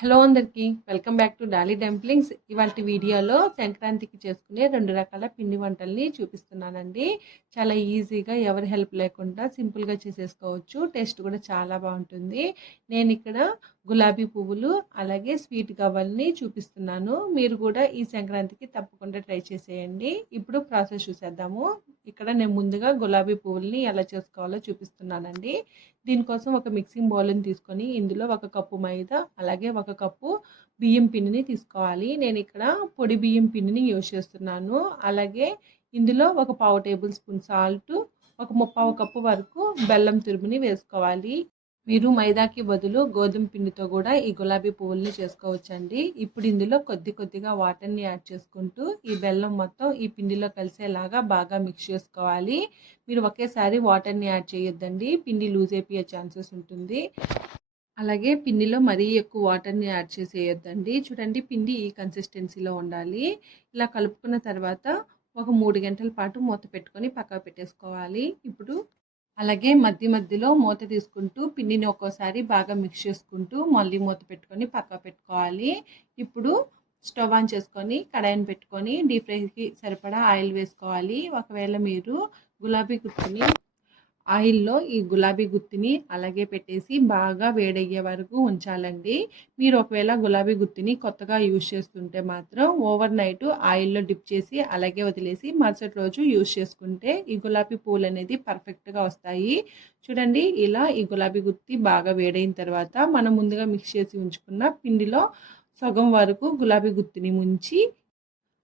Hello అందరికీ welcome back to Dolly dumplings. ఇవాల్టి వీడియోలో సంక్రాంతికి చేసుకునే 2 రకాల పిండి వంటల్ని చూపిస్తున్నానండి. చాలా ఈజీగా ఎవరి హెల్ప్ లేకుండా సింపుల్గా చేసేసుకోవచ్చు. టేస్ట్ కూడా చాలా బాగుంటుంది. నేను ఇక్కడ గులాబీ పువ్వులు అలాగే స్వీట్ గవ్వల్ని చూపిస్తున్నాను. మీరు కూడా ఈ సంక్రాంతికి తప్పకుండా ట్రై చేసేయండి. ఇప్పుడు ప్రాసెస్ చూసేద్దాము. ఇక్కడ నేను ముందుగా గులాబీ పువ్వుల్ని ఎలా చేసుకోవాలో చూపిస్తున్నానండి. దీనికోసం ఒక మిక్సింగ్ బౌల్ని తీసుకొని ఇందులో 1 కప్పు మైదా అలాగే 1 కప్పు బియ్యం పిండిని తీసుకోవాలి. నేను ఇక్కడ పొడి బియ్యం పిండిని యూజ్ చేస్తున్నాను. అలాగే ఇందులో 1 పావు టేబుల్ స్పూన్ సాల్ట్, ఒక 3/4 కప్పు వరకు బెల్లం తురుముని వేసుకోవాలి. మీరు మైదాకి బదులు గోధుమ పిండితో కూడా ఈ గులాబీ పువ్వుల్ని చేసుకోవచ్చండి. ఇప్పుడు ఇందులో కొద్దిగా వాటర్ని యాడ్ చేసుకుంటూ ఈ బెల్లం మొత్తం ఈ పిండిలో కలిసేలాగా బాగా మిక్స్ చేసుకోవాలి. మీరు ఒకేసారి వాటర్ని యాడ్ చేయొద్దండి, పిండి లూజ్ అయిపోయే ఛాన్సెస్ ఉంటుంది. అలాగే పిండిలో మరీ ఎక్కువ వాటర్ని యాడ్ చేసేయొద్దండి. చూడండి, పిండి ఈ కన్సిస్టెన్సీలో ఉండాలి. ఇలా కలుపుకున్న తర్వాత ఒక 3 గంటల పాటు మూత పెట్టుకొని పక్కకు పెట్టేసుకోవాలి. ఇప్పుడు అలాగే మధ్యలో మూత తీసుకుంటూ పిండిని ఒక్కోసారి బాగా మిక్స్ చేసుకుంటూ మళ్ళీ మూత పెట్టుకొని పక్కకు పెట్టుకోవాలి. ఇప్పుడు స్టవ్ ఆన్ చేసుకొని కడాయిని పెట్టుకొని డీప్ ఫ్రైకి సరిపడా ఆయిల్ వేసుకోవాలి. ఒకవేళ మీరు గులాబీ గుత్తిని ఆయిల్లో ఈ గులాబీ గుత్తిని అలాగే పెట్టేసి బాగా వేడయ్యే వరకు ఉంచాలండి. మీరు ఒకవేళ గులాబీ గుత్తిని కొత్తగా యూజ్ చేస్తుంటే మాత్రం ఓవర్ నైట్ ఆయిల్లో డిప్ చేసి అలాగే వదిలేసి మరుసటి రోజు యూజ్ చేసుకుంటే ఈ గులాబీ పూలు అనేది పర్ఫెక్ట్గా వస్తాయి. చూడండి, ఇలా ఈ గులాబీ గుత్తి బాగా వేడైన తర్వాత మనం ముందుగా మిక్స్ చేసి ఉంచుకున్న పిండిలో సగం వరకు గులాబీ గుత్తిని ముంచి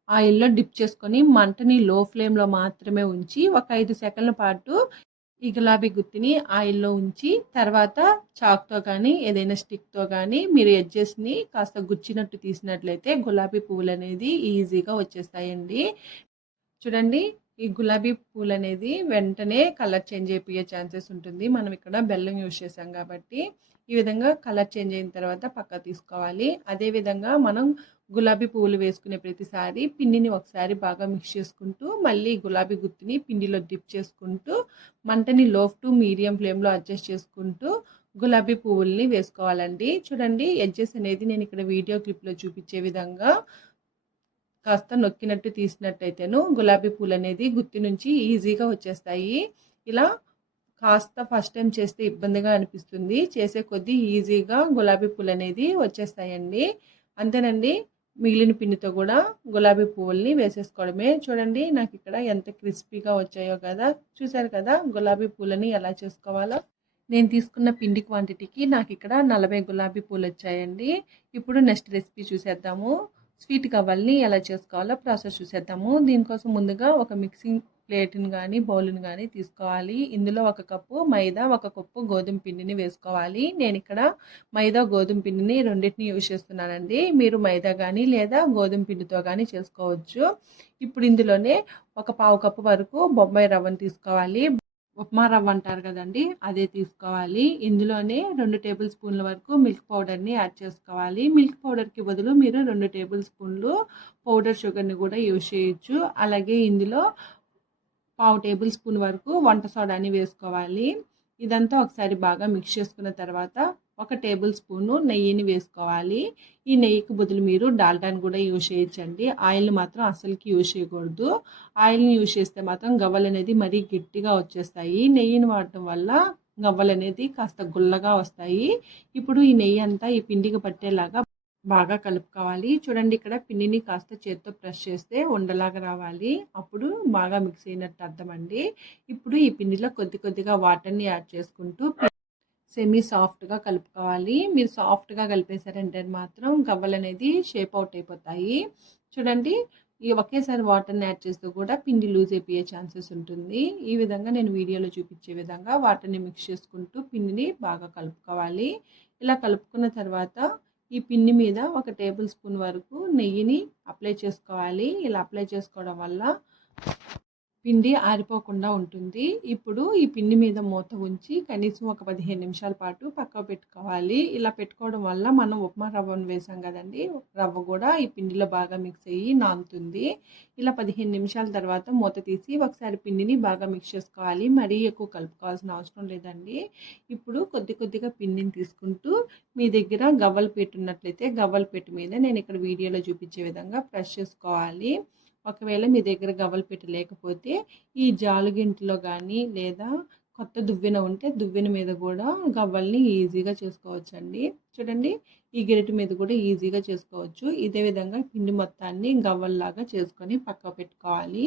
ఆయిల్లో డిప్ చేసుకొని మంటని లో ఫ్లేమ్లో మాత్రమే ఉంచి ఒక 5 సెకండ్ల పాటు ఈ గులాబీ గుత్తిని ఆయిల్లో ఉంచి తర్వాత చాక్తో కానీ ఏదైనా స్టిక్తో కానీ మీరు ఎడ్జెస్ని కాస్త గుచ్చినట్టు తీసినట్లయితే గులాబీ పువ్వులు అనేది ఈజీగా వచ్చేస్తాయండి. చూడండి, ఈ గులాబీ పూలు అనేది వెంటనే కలర్ చేంజ్ అయిపోయే ఛాన్సెస్ ఉంటుంది. మనం ఇక్కడ బెల్లం యూజ్ చేసాం కాబట్టి ఈ విధంగా కలర్ చేంజ్ అయిన తర్వాత పక్క తీసుకోవాలి. అదేవిధంగా మనం గులాబీ పువ్వులు వేసుకునే ప్రతిసారి పిండిని ఒకసారి బాగా మిక్స్ చేసుకుంటూ మళ్ళీ గులాబీ గుత్తిని పిండిలో డిప్ చేసుకుంటూ మంటని లో టు మీడియం ఫ్లేమ్లో అడ్జస్ట్ చేసుకుంటూ గులాబీ పువ్వుల్ని వేసుకోవాలండి. చూడండి, ఎడ్జెస్ అనేది నేను ఇక్కడ వీడియో క్లిప్లో చూపించే విధంగా కాస్త నొక్కినట్టు తీసినట్టయితేను గులాబీ పూలు అనేది గుత్తి నుంచి ఈజీగా వచ్చేస్తాయి. ఇలా కాస్త ఫస్ట్ టైం చేస్తే ఇబ్బందిగా అనిపిస్తుంది, చేసే కొద్దీ ఈజీగా గులాబీ పూలు అనేది వచ్చేస్తాయండి. అంతేనండి, మిగిలిన పిండితో కూడా గులాబీ పువ్వుల్ని వేసేసుకోవడమే. చూడండి, నాకు ఇక్కడ ఎంత క్రిస్పీగా వచ్చాయో కదా, చూసారు కదా గులాబీ పూలని ఎలా చేసుకోవాలో. నేను తీసుకున్న పిండి క్వాంటిటీకి నాకు ఇక్కడ 40 గులాబీ పూలు వచ్చాయండి. ఇప్పుడు నెక్స్ట్ రెసిపీ చూసేద్దాము. స్వీట్ గవ్వల్ని ఎలా చేసుకోవాలో ప్రాసెస్ చూసేద్దాము. దీనికోసం ముందుగా ఒక మిక్సింగ్ ప్లేట్ని కానీ బౌల్ని కానీ తీసుకోవాలి. ఇందులో 1 కప్పు మైదా 1 కప్పు గోధుమ పిండిని వేసుకోవాలి. నేను ఇక్కడ మైదా గోధుమ పిండిని రెండింటిని యూజ్ చేస్తున్నానండి. మీరు మైదా కానీ లేదా గోధుమ పిండితో కానీ చేసుకోవచ్చు. ఇప్పుడు ఇందులోనే 1 పావు కప్పు వరకు బొంబాయి రవ్వను తీసుకోవాలి. ఉప్మా రవ్వ అంటారు కదండి, అదే తీసుకోవాలి. ఇందులోనే 2 టేబుల్ స్పూన్ల వరకు మిల్క్ పౌడర్ని యాడ్ చేసుకోవాలి. మిల్క్ పౌడర్కి బదులు మీరు 2 టేబుల్ స్పూన్లు పౌడర్ షుగర్ని కూడా యూజ్ చేయొచ్చు. అలాగే ఇందులో పావు టేబుల్ స్పూన్ వరకు వంట సోడాని వేసుకోవాలి. ఇదంతా ఒకసారి బాగా మిక్స్ చేసుకున్న తర్వాత 1 టేబుల్ స్పూను నెయ్యిని వేసుకోవాలి. ఈ నెయ్యికి బదులు మీరు డాల్డాని కూడా యూజ్ చేయొచ్చండి. ఆయిల్ని మాత్రం అస్సలకి యూజ్ చేయకూడదు. ఆయిల్ని యూజ్ చేస్తే మాత్రం గవ్వలు అనేది మరీ గట్టిగా వచ్చేస్తాయి. నెయ్యిని వాడటం వల్ల గవ్వలు అనేది కాస్త గుల్లగా వస్తాయి. ఇప్పుడు ఈ నెయ్యి అంతా ఈ పిండికి పట్టేలాగా బాగా కలుపుకోవాలి. చూడండి, ఇక్కడ పిండిని కాస్త చేత్తో ప్రెస్ చేస్తే ఉండలాగా రావాలి. అప్పుడు బాగా మిక్స్ అయినట్టు అర్థం అండి. ఇప్పుడు ఈ పిండిలో కొద్దిగా వాటర్ని యాడ్ చేసుకుంటూ సెమీ సాఫ్ట్గా కలుపుకోవాలి. మీరు సాఫ్ట్గా కలిపేశారంటే మాత్రం గవ్వలు అనేది షేప్ అవుట్ అయిపోతాయి. చూడండి, ఈ ఒకేసారి వాటర్ని యాడ్ చేస్తూ కూడా పిండి లూజ్ అయిపోయే ఛాన్సెస్ ఉంటుంది. ఈ విధంగా నేను వీడియోలో చూపించే విధంగా వాటర్ని మిక్స్ చేసుకుంటూ పిండిని బాగా కలుపుకోవాలి. ఇలా కలుపుకున్న తర్వాత ఈ పిండి మీద 1 టేబుల్ స్పూన్ వరకు నెయ్యిని అప్లై చేసుకోవాలి. ఇలా అప్లై చేసుకోవడం వల్ల పిండి ఆరిపోకుండా ఉంటుంది. ఇప్పుడు ఈ పిండి మీద మూత ఉంచి కనీసం ఒక 15 నిమిషాల పాటు పక్కకు పెట్టుకోవాలి. ఇలా పెట్టుకోవడం వల్ల మనం ఉప్మా రవ్వను వేసాం కదండీ! రవ్వ కూడా ఈ పిండిలో బాగా మిక్స్ అయ్యి నానుతుంది. ఇలా 15 నిమిషాల తర్వాత మూత తీసి ఒకసారి పిండిని బాగా మిక్స్ చేసుకోవాలి. మరీ ఎక్కువ కలుపుకోవాల్సిన అవసరం లేదండి. ఇప్పుడు కొద్ది కొద్దిగా పిండిని తీసుకుంటూ మీ దగ్గర గవ్వల పీట ఉన్నట్లయితే గవ్వల పీట మీద నేను ఇక్కడ వీడియోలో చూపించే విధంగా ప్రెస్ చేసుకోవాలి. ఒకవేళ మీ దగ్గర గవ్వల పీట లేకపోతే ఈ జాలుగింట్లో కానీ లేదా కొత్త దువ్వెన ఉంటే దువ్వెన మీద కూడా గవ్వల్ని ఈజీగా చేసుకోవచ్చండి. చూడండి, ఈ గరిటె మీద కూడా ఈజీగా చేసుకోవచ్చు. ఇదే విధంగా పిండి మొత్తాన్ని గవ్వల్లాగా చేసుకొని పక్కకు పెట్టుకోవాలి.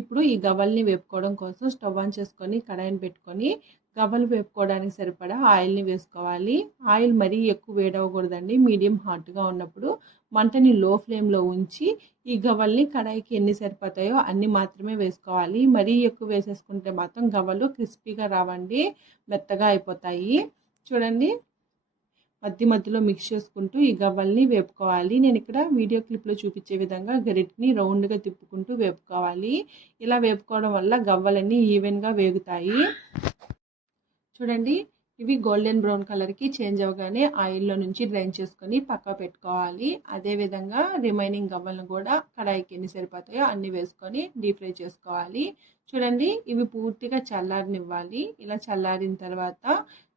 ఇప్పుడు ఈ గవ్వల్ని వేపుకోవడం కోసం స్టవ్ ఆన్ చేసుకొని కడాయిని పెట్టుకొని గవ్వలు వేపుకోవడానికి సరిపడా ఆయిల్ని వేసుకోవాలి. ఆయిల్ మరీ ఎక్కువ వేడవకూడదండి. మీడియం హాట్గా ఉన్నప్పుడు మంటని లో ఫ్లేమ్లో ఉంచి ఈ గవ్వల్ని కడాయికి ఎన్ని సరిపోతాయో అన్ని మాత్రమే వేసుకోవాలి. మరీ ఎక్కువ వేసేసుకుంటే మాత్రం గవ్వలు క్రిస్పీగా రావండి, మెత్తగా అయిపోతాయి. చూడండి, మధ్యలో మిక్స్ చేసుకుంటూ ఈ గవ్వల్ని వేపుకోవాలి. నేను ఇక్కడ వీడియో క్లిప్లో చూపించే విధంగా గరిటని రౌండ్గా తిప్పుకుంటూ వేపుకోవాలి. ఇలా వేపుకోవడం వల్ల గవ్వలన్నీ ఈవెన్గా వేగుతాయి. చూడండి, ఇవి గోల్డెన్ బ్రౌన్ కలర్కి చేంజ్ అవ్వగానే ఆయిల్లో నుంచి డ్రైన్ చేసుకొని పక్క పెట్టుకోవాలి. అదేవిధంగా రిమైనింగ్ గవ్వలను కూడా కడాయికి ఎన్ని సరిపోతాయో అన్ని వేసుకొని డీప్ ఫ్రై చేసుకోవాలి. చూడండి, ఇవి పూర్తిగా చల్లారనివ్వాలి. ఇలా చల్లారిన తర్వాత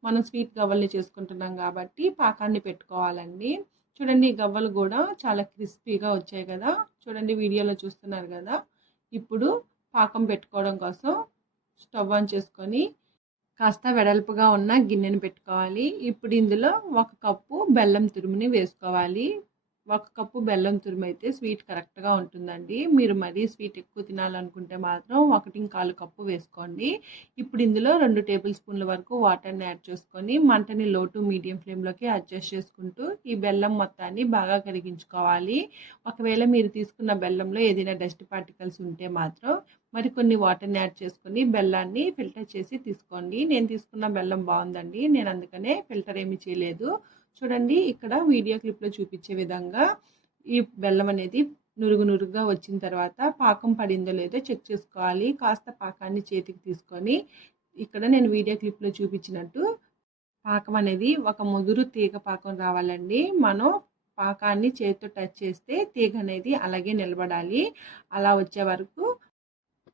మనం స్వీట్ గవ్వల్ని చేసుకుంటున్నాం కాబట్టి పాకాన్ని పెట్టుకోవాలండి. చూడండి, ఈ గవ్వలు కూడా చాలా క్రిస్పీగా వచ్చాయి కదా. చూడండి, వీడియోలో చూస్తున్నారు కదా. ఇప్పుడు పాకం పెట్టుకోవడం కోసం స్టవ్ ఆన్ చేసుకొని కాస్త వెడల్పుగా ఉన్న గిన్నెను పెట్టుకోవాలి. ఇప్పుడు ఇందులో 1 కప్పు బెల్లం తురుముని వేసుకోవాలి. 1 కప్పు బెల్లం తురుము అయితే స్వీట్ కరెక్ట్గా ఉంటుందండి. మీరు మరీ స్వీట్ ఎక్కువ తినాలనుకుంటే మాత్రం 1.25 కప్పు వేసుకోండి. ఇప్పుడు ఇందులో 2 టేబుల్ స్పూన్ల వరకు వాటర్ని యాడ్ చేసుకొని మంటని లో టు మీడియం ఫ్లేమ్లోకి అడ్జస్ట్ చేసుకుంటూ ఈ బెల్లం మొత్తాన్ని బాగా కరిగించుకోవాలి. ఒకవేళ మీరు తీసుకున్న బెల్లంలో ఏదైనా డస్ట్ పార్టికల్స్ ఉంటే మాత్రం మరికొన్ని వాటర్ని యాడ్ చేసుకొని బెల్లాన్ని ఫిల్టర్ చేసి తీసుకోండి. నేను తీసుకున్న బెల్లం బాగుందండి, నేను అందుకనే ఫిల్టర్ ఏమీ చేయలేదు. చూడండి, ఇక్కడ వీడియో క్లిప్లో చూపించే విధంగా ఈ బెల్లం అనేది నురుగుగా వచ్చిన తర్వాత పాకం పడిందో లేదో చెక్ చేసుకోవాలి. కాస్త పాకాన్ని చేతికి తీసుకొని ఇక్కడ నేను వీడియో క్లిప్లో చూపించినట్టు పాకం అనేది ఒక ముదురు తీగ పాకం రావాలండి. మనం పాకాన్ని చేతితో టచ్ చేస్తే తీగ అనేది అలాగే నిలబడాలి. అలా వచ్చే వరకు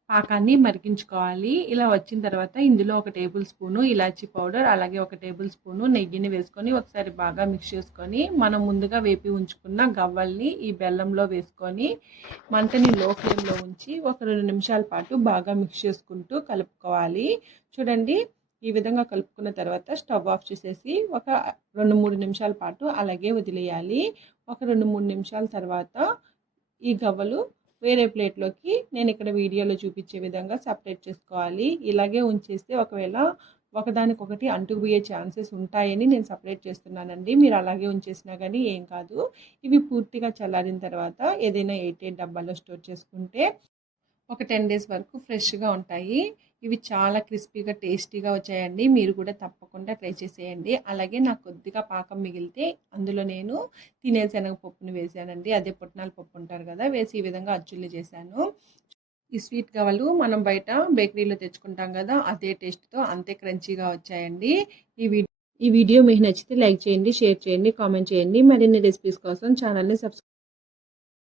పాకాన్ని మరిగించుకోవాలి. ఇలా వచ్చిన తర్వాత ఇందులో 1 టేబుల్ స్పూను ఇలాచీ పౌడర్, అలాగే 1 టేబుల్ స్పూను నెయ్యిని వేసుకొని ఒకసారి బాగా మిక్స్ చేసుకొని మనం ముందుగా వేపి ఉంచుకున్న గవ్వల్ని ఈ బెల్లంలో వేసుకొని మంటని లో ఫ్లేమ్లో ఉంచి ఒక 2 నిమిషాల పాటు బాగా మిక్స్ చేసుకుంటూ కలుపుకోవాలి. చూడండి, ఈ విధంగా కలుపుకున్న తర్వాత స్టవ్ ఆఫ్ చేసేసి ఒక 2-3 నిమిషాల పాటు అలాగే వదిలేయాలి. ఒక 2-3 నిమిషాల తర్వాత ఈ గవ్వలు వేరే ప్లేట్లోకి నేను ఇక్కడ వీడియోలో చూపించే విధంగా సపరేట్ చేసుకోవాలి. ఇలాగే ఉంచేస్తే ఒకవేళ ఒకదానికొకటి అంటుకుపోయే ఛాన్సెస్ ఉంటాయని నేను సపరేట్ చేస్తున్నానండి. మీరు అలాగే ఉంచేసినా కానీ ఏం కాదు. ఇవి పూర్తిగా చల్లారిన తర్వాత ఏదైనా 8 డబ్బాలో స్టోర్ చేసుకుంటే ఒక 10 డేస్ వరకు ఫ్రెష్గా ఉంటాయి. ఇవి చాలా క్రిస్పీగా టేస్టీగా వచ్చాయండి. మీరు కూడా తప్పకుండా ట్రై చేసేయండి. అలాగే నాకు కొద్దిగా పాకం మిగిలితే అందులో నేను తినే శనగపప్పుని వేసానండి. అదే పుట్నాల పప్పు ఉంటారు కదా, వేసి ఈ విధంగా అచ్చుల్ని చేశాను. ఈ స్వీట్ గవ్వలు మనం బయట బేకరీలో తెచ్చుకుంటాం కదా, అదే టేస్ట్తో అంతే క్రంచీగా వచ్చాయండి. ఈ వీడియో మీకు నచ్చితే లైక్ చేయండి, షేర్ చేయండి, కామెంట్ చేయండి. మరిన్ని రెసిపీస్ కోసం ఛానల్ని సబ్స్క్రైబ్